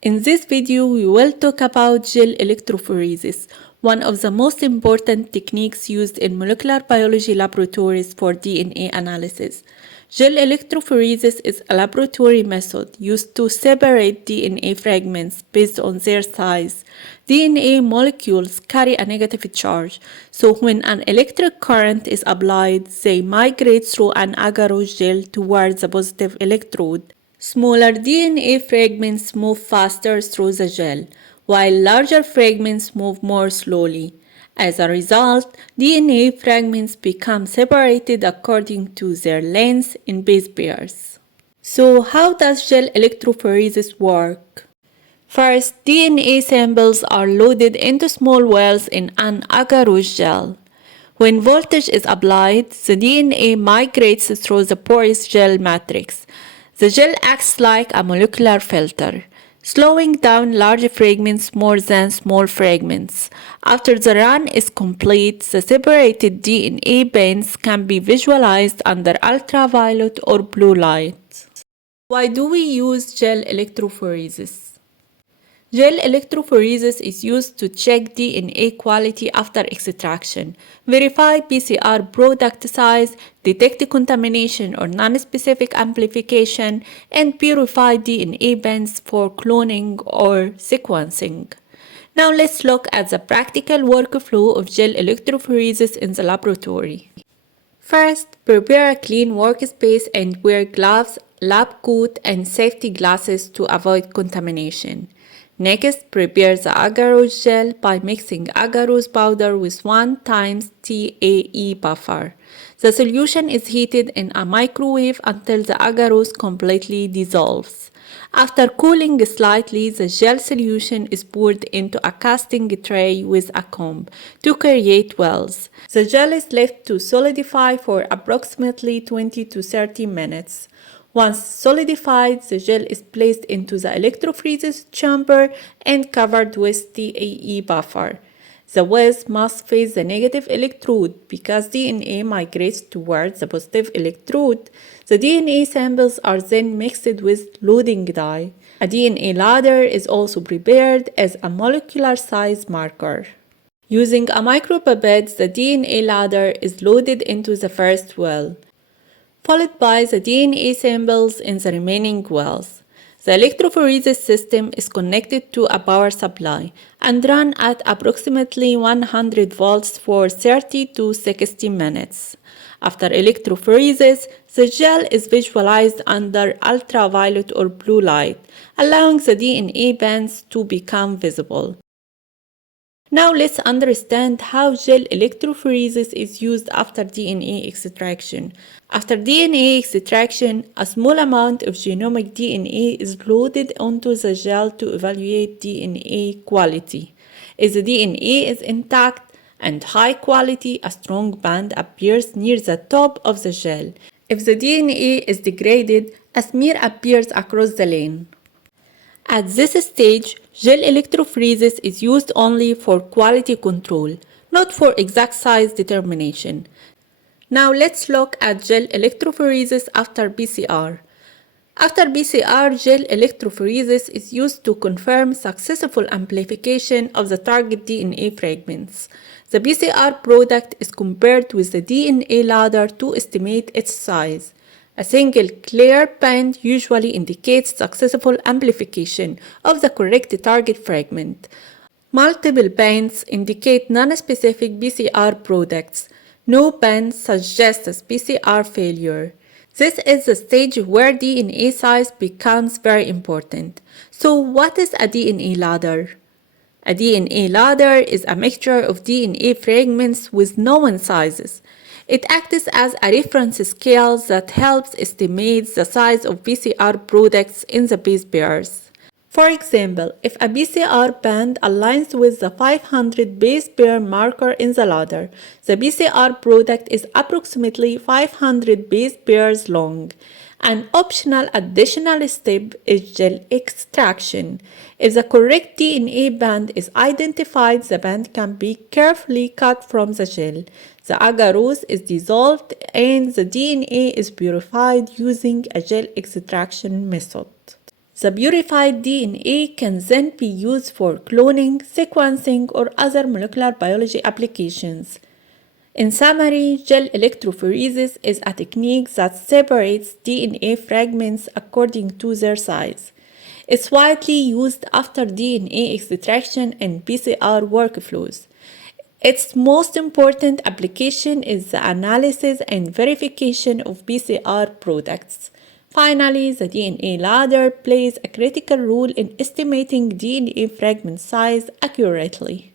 In this video, we will talk about gel electrophoresis, one of the most important techniques used in molecular biology laboratories for DNA analysis. Gel electrophoresis is a laboratory method used to separate DNA fragments based on their size. DNA molecules carry a negative charge, so when an electric current is applied, they migrate through an agarose gel towards the positive electrode. Smaller DNA fragments move faster through the gel, while larger fragments move more slowly. As a result, DNA fragments become separated according to their length in base pairs. So, how does gel electrophoresis work? First, DNA samples are loaded into small wells in an agarose gel. When voltage is applied, the DNA migrates through the porous gel matrix. The gel acts like a molecular filter, slowing down large fragments more than small fragments. After the run is complete, the separated DNA bands can be visualized under ultraviolet or blue light. Why do we use gel electrophoresis? Gel electrophoresis is used to check DNA quality after extraction, verify PCR product size, detect contamination or non-specific amplification, and purify DNA bands for cloning or sequencing. Now let's look at the practical workflow of gel electrophoresis in the laboratory. First, prepare a clean workspace and wear gloves, lab coat, and safety glasses to avoid contamination. Next, prepare the agarose gel by mixing agarose powder with 1 times TAE buffer. The solution is heated in a microwave until the agarose completely dissolves. After cooling slightly, the gel solution is poured into a casting tray with a comb to create wells. The gel is left to solidify for approximately 20 to 30 minutes. Once solidified, the gel is placed into the electrophoresis chamber and covered with TAE buffer. The wells must face the negative electrode because DNA migrates towards the positive electrode. The DNA samples are then mixed with loading dye. A DNA ladder is also prepared as a molecular size marker. Using a micropipette, the DNA ladder is loaded into the first well, followed by the DNA samples in the remaining wells. The electrophoresis system is connected to a power supply and run at approximately 100 volts for 30 to 60 minutes. After electrophoresis, the gel is visualized under ultraviolet or blue light, allowing the DNA bands to become visible. Now let's understand how gel electrophoresis is used after DNA extraction. After DNA extraction, a small amount of genomic DNA is loaded onto the gel to evaluate DNA quality. If the DNA is intact and high quality, a strong band appears near the top of the gel. If the DNA is degraded, a smear appears across the lane. At this stage, gel electrophoresis is used only for quality control, not for exact size determination. Now let's look at gel electrophoresis after PCR. After PCR, gel electrophoresis is used to confirm successful amplification of the target DNA fragments. The PCR product is compared with the DNA ladder to estimate its size. A single clear band usually indicates successful amplification of the correct target fragment. Multiple bands indicate non-specific PCR products. No band suggests PCR failure. This is the stage where DNA size becomes very important. So what is a DNA ladder? A DNA ladder is a mixture of DNA fragments with known sizes. It acts as a reference scale that helps estimate the size of PCR products in the base pairs. For example, if a PCR band aligns with the 500 base pair marker in the ladder, the PCR product is approximately 500 base pairs long. An optional additional step is gel extraction. If the correct DNA band is identified, the band can be carefully cut from the gel. The agarose is dissolved and the DNA is purified using a gel extraction method. The purified DNA can then be used for cloning, sequencing, or other molecular biology applications. In summary, gel electrophoresis is a technique that separates DNA fragments according to their size. It's widely used after DNA extraction in PCR workflows. Its most important application is the analysis and verification of PCR products. Finally, the DNA ladder plays a critical role in estimating DNA fragment size accurately.